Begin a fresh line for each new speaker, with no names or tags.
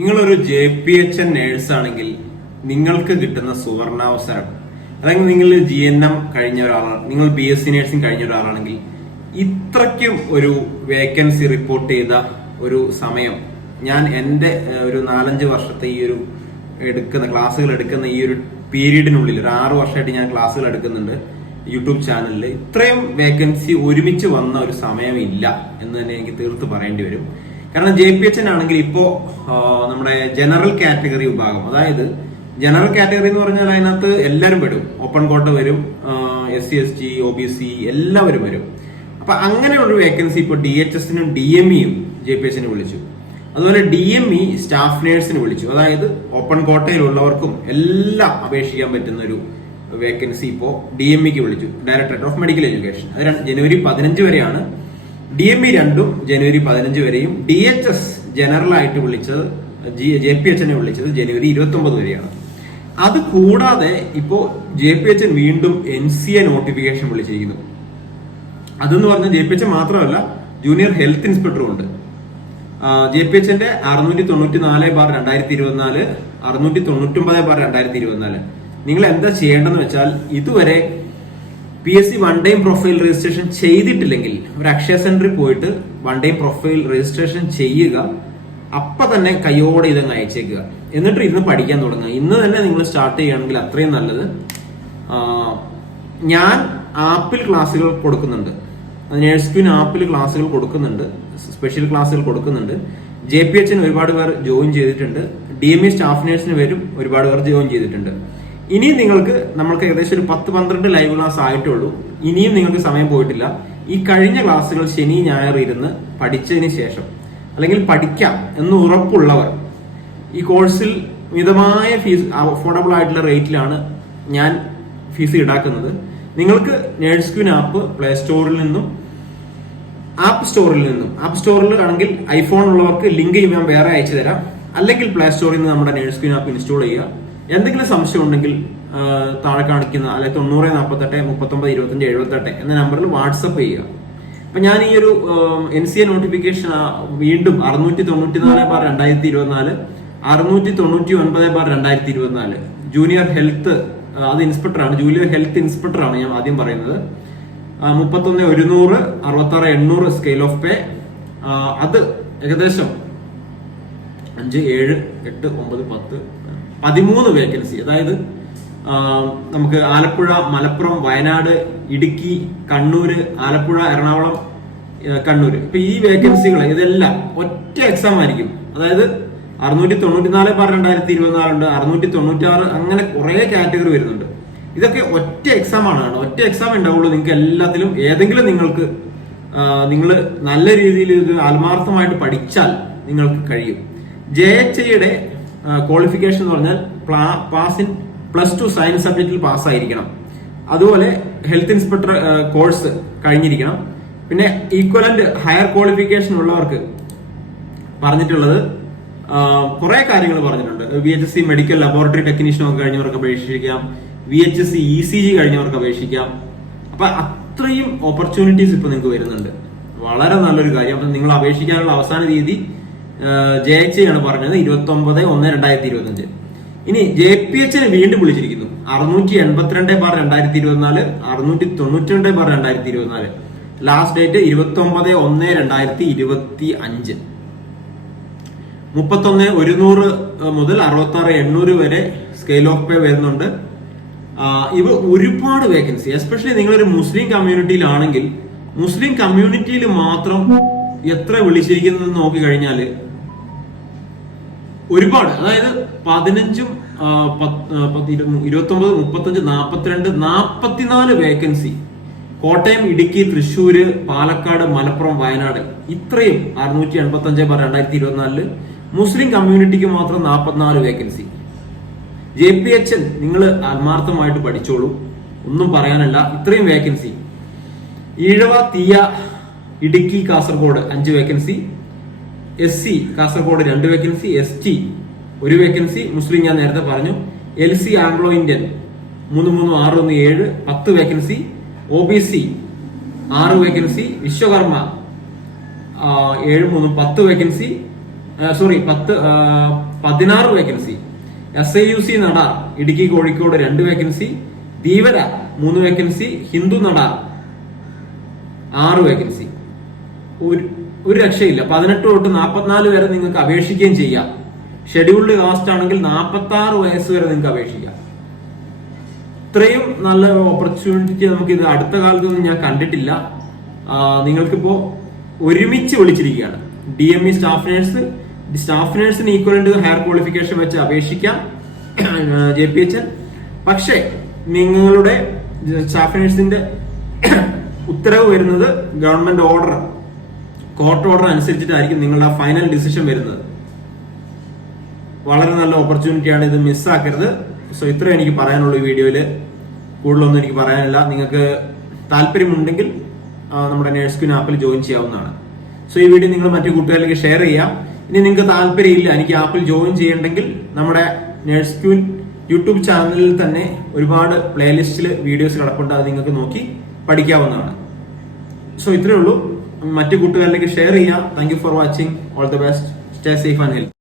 നിങ്ങളൊരു J P H N nurse ആണെങ്കിൽ നിങ്ങൾക്ക് കിട്ടുന്ന സുവർണാവസരം. അല്ലെങ്കിൽ നിങ്ങൾ ജി എൻ എം കഴിഞ്ഞ ഒരാളാണ് നിങ്ങൾ ബി എസ് സി നേഴ്സിംഗ് കഴിഞ്ഞ ഒരാളാണെങ്കിൽ ഇത്രയ്ക്കും ഒരു വേക്കൻസി റിപ്പോർട്ട് ചെയ്ത ഒരു സമയം ഞാൻ എന്റെ ഒരു നാലഞ്ച് വർഷത്തെ ഈ ഒരു എടുക്കുന്ന ക്ലാസ്സുകൾ എടുക്കുന്ന ഈ ഒരു പീരീഡിനുള്ളിൽ ഒരു ആറു വർഷമായിട്ട് ഞാൻ ക്ലാസ്സുകൾ എടുക്കുന്നുണ്ട് യൂട്യൂബ് ചാനലിൽ ഇത്രയും വേക്കൻസി ഒരുമിച്ച് വന്ന ഒരു സമയമില്ല എന്ന് തന്നെ എനിക്ക് തീർത്ത് പറയേണ്ടി വരും. കാരണം ജെ പി എച്ച് ആണെങ്കിൽ ഇപ്പോ നമ്മുടെ ജനറൽ കാറ്റഗറി വിഭാഗം അതായത് ജനറൽ കാറ്റഗറി എന്ന് പറഞ്ഞാൽ അതിനകത്ത് എല്ലാവരും വരും. ഓപ്പൺ കോട്ട വരും S C S T O B C എല്ലാവരും വരും. അപ്പൊ അങ്ങനെയുള്ള വേക്കൻസി ഇപ്പോൾ ഡി എച്ച് എസിനും ഡി എം ഇയും ജെ പി എസിന് വിളിച്ചു. അതുപോലെ ഡി എം ഇ സ്റ്റാഫ് നേഴ്സിന് വിളിച്ചു. അതായത് ഓപ്പൺ കോട്ടയിലുള്ളവർക്കും എല്ലാം അപേക്ഷിക്കാൻ പറ്റുന്ന ഒരു വേക്കൻസി ഇപ്പോൾ ഡി എം ഇക്ക് വിളിച്ചു. ഡയറക്ടറേറ്റ് ഓഫ് മെഡിക്കൽ എഡ്യൂക്കേഷൻ അത് ജനുവരി പതിനഞ്ച് വരെയാണ് ഡി എം ഇ രണ്ടും ജനുവരി പതിനഞ്ച് വരെയും ഡി എച്ച് എസ് ജനറൽ ആയിട്ട് വിളിച്ചത് ജി ജെ പി എച്ച് എനെ വിളിച്ചത് ജനുവരി ഇരുപത്തി ഒമ്പത് വരെയാണ്. അത് കൂടാതെ ഇപ്പോ ജെ പി എച്ച് വീണ്ടും എൻ സി എ നോട്ടിഫിക്കേഷൻ വിളിച്ചിരിക്കുന്നു. അതെന്ന് പറഞ്ഞാൽ ജെ പി എച്ച് മാത്രമല്ല ജൂനിയർ ഹെൽത്ത് ഇൻസ്പെക്ടറും ഉണ്ട്. ജെ പി എച്ചിന്റെ അറുന്നൂറ്റി തൊണ്ണൂറ്റി നാല് ബാർ രണ്ടായിരത്തി ഇരുപത്തിനാല് അറുന്നൂറ്റി തൊണ്ണൂറ്റി ഒമ്പത് ബാർ രണ്ടായിരത്തി ഇരുപത്തിനാല്. നിങ്ങൾ എന്താ ചെയ്യേണ്ടതെന്ന് വെച്ചാൽ ഇതുവരെ P S C one time profile registration ചെയ്തിട്ടില്ലെങ്കിൽ ഒരു അക്ഷയ സെന്ററിൽ പോയിട്ട് വൺ ടൈം പ്രൊഫൈൽ രജിസ്ട്രേഷൻ ചെയ്യുക അപ്പൊ തന്നെ കയ്യോടെ ഇതങ്ങ് അയച്ചേക്കുക. എന്നിട്ട് ഇരുന്ന് പഠിക്കാൻ തുടങ്ങുക. ഇന്ന് തന്നെ നിങ്ങൾ സ്റ്റാർട്ട് ചെയ്യുകയാണെങ്കിൽ അത്രയും നല്ലത്. ഞാൻ ആപ്പിൽ ക്ലാസ്സുകൾ കൊടുക്കുന്നുണ്ട്. നേഴ്സ് ക്യൂൻ ആപ്പിൽ ക്ലാസ്സുകൾ കൊടുക്കുന്നുണ്ട്. സ്പെഷ്യൽ ക്ലാസ്സുകൾ കൊടുക്കുന്നുണ്ട്. ജെ പി എച്ചിന് ഒരുപാട് പേർ ജോയിൻ ചെയ്തിട്ടുണ്ട്. ഡി എം ഇ സ്റ്റാഫ് നേഴ്സിന് പേരും ഒരുപാട് പേർ ജോയിൻ ചെയ്തിട്ടുണ്ട്. ഇനിയും നിങ്ങൾക്ക് നമ്മൾക്ക് ഏകദേശം ഒരു പത്ത് പന്ത്രണ്ട് ലൈവ് ക്ലാസ് ആയിട്ടുള്ളൂ. ഇനിയും നിങ്ങൾക്ക് സമയം പോയിട്ടില്ല. ഈ കഴിഞ്ഞ ക്ലാസ്സുകൾ ശനി ഞായർ ഇരുന്ന് പഠിച്ചതിന് ശേഷം അല്ലെങ്കിൽ പഠിക്കാം എന്ന് ഉറപ്പുള്ളവർ ഈ കോഴ്സിൽ മിതമായ ഫീസ് അഫോർഡബിൾ ആയിട്ടുള്ള റേറ്റിലാണ് ഞാൻ ഫീസ് ഈടാക്കുന്നത്. നിങ്ങൾക്ക് നേഴ്സ് ക്യൂൻ ആപ്പ് പ്ലേ സ്റ്റോറിൽ നിന്നും ആപ്പ് സ്റ്റോറിൽ നിന്നും ആപ്പ് സ്റ്റോറിൽ ആണെങ്കിൽ ഐഫോൺ ഉള്ളവർക്ക് ലിങ്ക് ഞാൻ വേറെ അയച്ചു തരാം അല്ലെങ്കിൽ പ്ലേ സ്റ്റോറിൽ നിന്ന് നമ്മുടെ നേഴ്സ് ക്യൂൻ ആപ്പ് ഇൻസ്റ്റാൾ ചെയ്യുക. എന്തെങ്കിലും സംശയം ഉണ്ടെങ്കിൽ താഴെ കാണിക്കുന്ന അല്ലെങ്കിൽ തൊണ്ണൂറ് നാൽപ്പത്തെട്ട് മുപ്പത്തൊമ്പത് ഇരുപത്തഞ്ച് എഴുപത്തെട്ട് എന്ന നമ്പറിൽ വാട്സപ്പ് ചെയ്യുക. അപ്പൊ ഞാൻ ഈ ഒരു എൻ സി എ നോട്ടിഫിക്കേഷൻ വീണ്ടും അറുന്നൂറ്റി തൊണ്ണൂറ്റി നാല് ബാർ രണ്ടായിരത്തി ഇരുപത്തിനാല് അറുന്നൂറ്റി തൊണ്ണൂറ്റി ഒൻപത് ബാർ രണ്ടായിരത്തി ഇരുപത്തിനാല് ജൂനിയർ ഹെൽത്ത് അത് ഇൻസ്പെക്ടറാണ് ജൂനിയർ ഹെൽത്ത് ഇൻസ്പെക്ടറാണ് ഞാൻ ആദ്യം പറയുന്നത്. മുപ്പത്തൊന്ന് ഒരുന്നൂറ് അറുപത്തി ആറ് എണ്ണൂറ് സ്കെയിൽ ഓഫ് പേ അത് ഏകദേശം അഞ്ച് ഏഴ് എട്ട് ഒമ്പത് പത്ത് പതിമൂന്ന് വേക്കൻസി അതായത് നമുക്ക് ആലപ്പുഴ മലപ്പുറം വയനാട് ഇടുക്കി കണ്ണൂര് ആലപ്പുഴ എറണാകുളം കണ്ണൂർ ഇപ്പൊ ഈ വേക്കൻസികൾ ഇതെല്ലാം ഒറ്റ എക്സാം ആയിരിക്കും. അതായത് അറുന്നൂറ്റി തൊണ്ണൂറ്റി നാല് ബാർ രണ്ടായിരത്തി ഇരുപത്തിനാലുണ്ട് അറുന്നൂറ്റി തൊണ്ണൂറ്റി ആറ് അങ്ങനെ കുറെ കാറ്റഗറി വരുന്നുണ്ട്. ഇതൊക്കെ ഒറ്റ എക്സാം ആണ്. ഒറ്റ എക്സാം ഉണ്ടാവുള്ളൂ നിങ്ങൾക്ക് എല്ലാത്തിലും. ഏതെങ്കിലും നിങ്ങൾക്ക് നിങ്ങൾ നല്ല രീതിയിൽ ഇത് ആത്മാർത്ഥമായിട്ട് പഠിച്ചാൽ നിങ്ങൾക്ക് കഴിയും. ജെ എച്ച് ഐയുടെ ക്വാളിഫിക്കേഷൻ എന്ന് പറഞ്ഞാൽ pass in plus two science സബ്ജക്റ്റിൽ പാസ്സായിരിക്കണം അതുപോലെ ഹെൽത്ത് ഇൻസ്പെക്ടർ കോഴ്സ് കഴിഞ്ഞിരിക്കണം. പിന്നെ ഈക്വലന്റ് ഹയർ ക്വാളിഫിക്കേഷൻ ഉള്ളവർക്ക് പറഞ്ഞിട്ടുള്ളത് കുറെ കാര്യങ്ങൾ പറഞ്ഞിട്ടുണ്ട്. V H C medical laboratory technician ഒക്കെ കഴിഞ്ഞവർക്ക് അപേക്ഷിക്കാം. V H C E C G കഴിഞ്ഞവർക്ക് അപേക്ഷിക്കാം. അപ്പൊ അത്രയും ഓപ്പർച്യൂണിറ്റീസ് ഇപ്പൊ നിങ്ങൾക്ക് വരുന്നുണ്ട്. വളരെ നല്ലൊരു കാര്യം. അപ്പൊ നിങ്ങൾ അപേക്ഷിക്കാനുള്ള അവസാന തീയതി ജെ എച്ച് ആണ് പറഞ്ഞത് ഇരുപത്തി ഒമ്പത് ഒന്ന് രണ്ടായിരത്തി ഇരുപത്തി അഞ്ച് ഇനി ജെ പി എച്ചിനെ വീണ്ടും വിളിച്ചിരിക്കുന്നു. അറുന്നൂറ്റി എൺപത്തിരണ്ട് ബാർ രണ്ടായിരത്തി ഇരുപത്തിനാല് അറുന്നൂറ്റി തൊണ്ണൂറ്റി രണ്ട് ബാർ രണ്ടായിരത്തി ഇരുപത്തിനാല് ലാസ്റ്റ് ഡേറ്റ് ഇരുപത്തി ഒമ്പത് ഒന്ന് രണ്ടായിരത്തി ഇരുപത്തി അഞ്ച് മുപ്പത്തൊന്ന് ഒരുന്നൂറ് മുതൽ അറുപത്തി ആറ് എണ്ണൂറ് വരെ സ്കെയിൽ ഓഫ് പേ വരുന്നുണ്ട്. ഇവ ഒരുപാട് വേക്കൻസി എസ്പെഷ്യലി നിങ്ങളൊരു മുസ്ലിം കമ്മ്യൂണിറ്റിയിലാണെങ്കിൽ മുസ്ലിം കമ്മ്യൂണിറ്റിയിൽ മാത്രം എത്ര വിളിച്ചിരിക്കുന്നത് നോക്കി കഴിഞ്ഞാൽ ഒരുപാട്. അതായത് പതിനഞ്ചും ആ, പത്ത്, ആ, പത്ത് ഇരു- ഇരുപത്തൊമ്പത് മുപ്പത്തഞ്ച് നാപ്പത്തിരണ്ട് നാപ്പത്തിനാല് വേക്കൻസി കോട്ടയം ഇടുക്കി തൃശ്ശൂര് പാലക്കാട് മലപ്പുറം വയനാട്. ഇത്രയും അറുന്നൂറ്റി എൺപത്തി അഞ്ച് ബാർ രണ്ടായിരത്തി ഇരുപത്തിനാലിൽ മുസ്ലിം കമ്മ്യൂണിറ്റിക്ക് മാത്രം നാൽപ്പത്തിനാല് vacancy J P H N നിങ്ങൾ ആത്മാർത്ഥമായിട്ട് പഠിച്ചോളൂ. ഒന്നും പറയാനല്ല ഇത്രയും വേക്കൻസി ഈഴവ തീയ ഇടുക്കി കാസർഗോഡ് അഞ്ച് വേക്കൻസി എസ് സി കാസർഗോഡ് രണ്ട് വേക്കൻസി എസ് ടി ഒരു വേക്കൻസി മുസ്ലിം ഞാൻ നേരത്തെ പറഞ്ഞു. L C Anglo Indian. മൂന്ന് മൂന്ന് ആറ് ഒന്ന് ഏഴ് പത്ത് വേക്കൻസി ഒ ബി സി ആറ് വേക്കൻസി വിശ്വകർമ്മ ഏഴ് മൂന്ന് പത്ത് വേക്കൻസി സോറി പത്ത് പതിനാറ് vacancy S I U C നട ഇടുക്കി കോഴിക്കോട് രണ്ട് വേക്കൻസി ധീവര മൂന്ന് വേക്കൻസി ഹിന്ദു നട ആറ് വേക്കൻസി ഒരു ഒരു രക്ഷയില്ല. പതിനെട്ട് തൊട്ട് നാൽപ്പത്തിനാല് വരെ നിങ്ങൾക്ക് അപേക്ഷിക്കുകയും ചെയ്യാം. ഷെഡ്യൂൾഡ് കാസ്റ്റ് ആണെങ്കിൽ നാൽപ്പത്തി ആറ് വയസ്സ് വരെ നിങ്ങൾക്ക് അപേക്ഷിക്കാം. ഇത്രയും നല്ല ഓപ്പർച്യൂണിറ്റി നമുക്ക് ഇത് അടുത്ത കാലത്തൊന്നും ഞാൻ കണ്ടിട്ടില്ല. നിങ്ങൾക്കിപ്പോ ഒരുമിച്ച് വിളിച്ചിരിക്കുകയാണ്. D M E staff nurse staff നേഴ്സിന് equivalent higher qualification വെച്ച് അപേക്ഷിക്കാം. ജെ പി എച്ച് പക്ഷേ നിങ്ങളുടെ സ്റ്റാഫ് നേഴ്സിന്റെ ഉത്തരവ് വരുന്നത് ഗവൺമെന്റ് ഓർഡർ കോർട്ട് ഓർഡർ അനുസരിച്ചിട്ടായിരിക്കും നിങ്ങളുടെ ഫൈനൽ ഡിസിഷൻ വരുന്നത്. വളരെ നല്ല ഓപ്പർച്യൂണിറ്റിയാണ് ഇത് മിസ്സാക്കരുത് സോ ഇത്രയും എനിക്ക് പറയാനുള്ളൂ ഈ വീഡിയോയിൽ കൂടുതലൊന്നും എനിക്ക് പറയാനില്ല. നിങ്ങൾക്ക് താല്പര്യമുണ്ടെങ്കിൽ നമ്മുടെ നേഴ്സ് ക്യൂൻ ആപ്പിൽ ജോയിൻ ചെയ്യാവുന്നതാണ്. സോ ഈ വീഡിയോ നിങ്ങൾ മറ്റു കൂട്ടുകാരിലേക്ക് ഷെയർ ചെയ്യാം. ഇനി നിങ്ങൾക്ക് താല്പര്യമില്ല എനിക്ക് ആപ്പിൽ ജോയിൻ ചെയ്യണമെങ്കിൽ നമ്മുടെ നേഴ്സ് ക്യൂൻ യൂട്യൂബ് ചാനലിൽ തന്നെ ഒരുപാട് പ്ലേലിസ്റ്റിൽ വീഡിയോസ് കിടപ്പുണ്ട്. അത് നിങ്ങൾക്ക് നോക്കി പഠിക്കാവുന്നതാണ്. സോ ഇത്രയേ ഉള്ളൂ. മറ്റു കൂട്ടുകാരിലേക്ക് ഷെയർ ചെയ്യുക thank for watching all the best stay safe and health